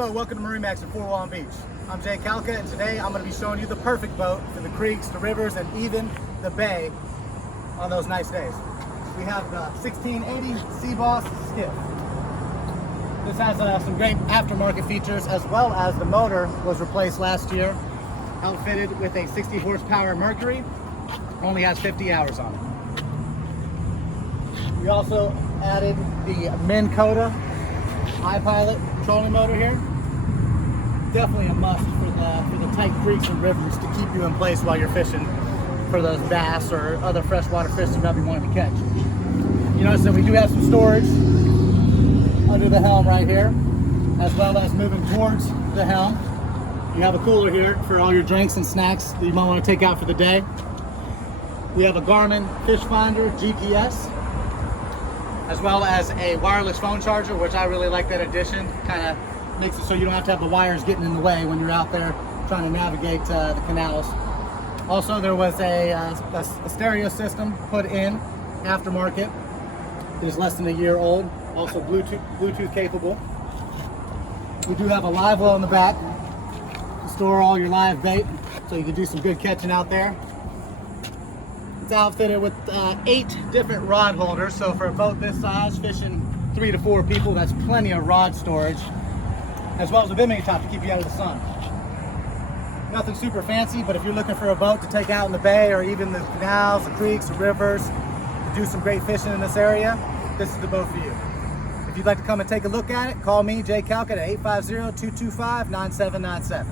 Hello, welcome to MarineMax in Fort Walton Beach. I'm Jay Calca, and today I'm going to be showing you the perfect boat for the creeks, the rivers, and even the bay on those nice days. We have the 1680 Sea Boss SKIFF. This has some great aftermarket features, as well as the motor was replaced last year, outfitted with a 60 horsepower Mercury, only has 50 hours on it. We also added the Minn Kota iPilot trolling motor here. Definitely a must for the tight creeks and rivers to keep you in place while you're fishing for those bass or other freshwater fish you might be wanting to catch. You notice that we do have some storage under the helm right here, as well as moving towards the helm. You have a cooler here for all your drinks and snacks that you might want to take out for the day. We have a Garmin fish finder GPS, as well as a wireless phone charger, which I really like that addition. Kind of makes it so you don't have to have the wires getting in the way when you're out there trying to navigate the canals. Also, there was a stereo system put in, aftermarket. It is less than a year old, also Bluetooth capable. We do have a live well in the back to store all your live bait, so you can do some good catching out there. It's outfitted with 8 different rod holders, so for a boat this size, fishing 3 to 4 people, that's plenty of rod storage, as well as a bimini top to keep you out of the sun. Nothing super fancy, but if you're looking for a boat to take out in the bay or even the canals, the creeks, the rivers, to do some great fishing in this area, this is the boat for you. If you'd like to come and take a look at it, call me, Jay Calca, at 850-225-9797.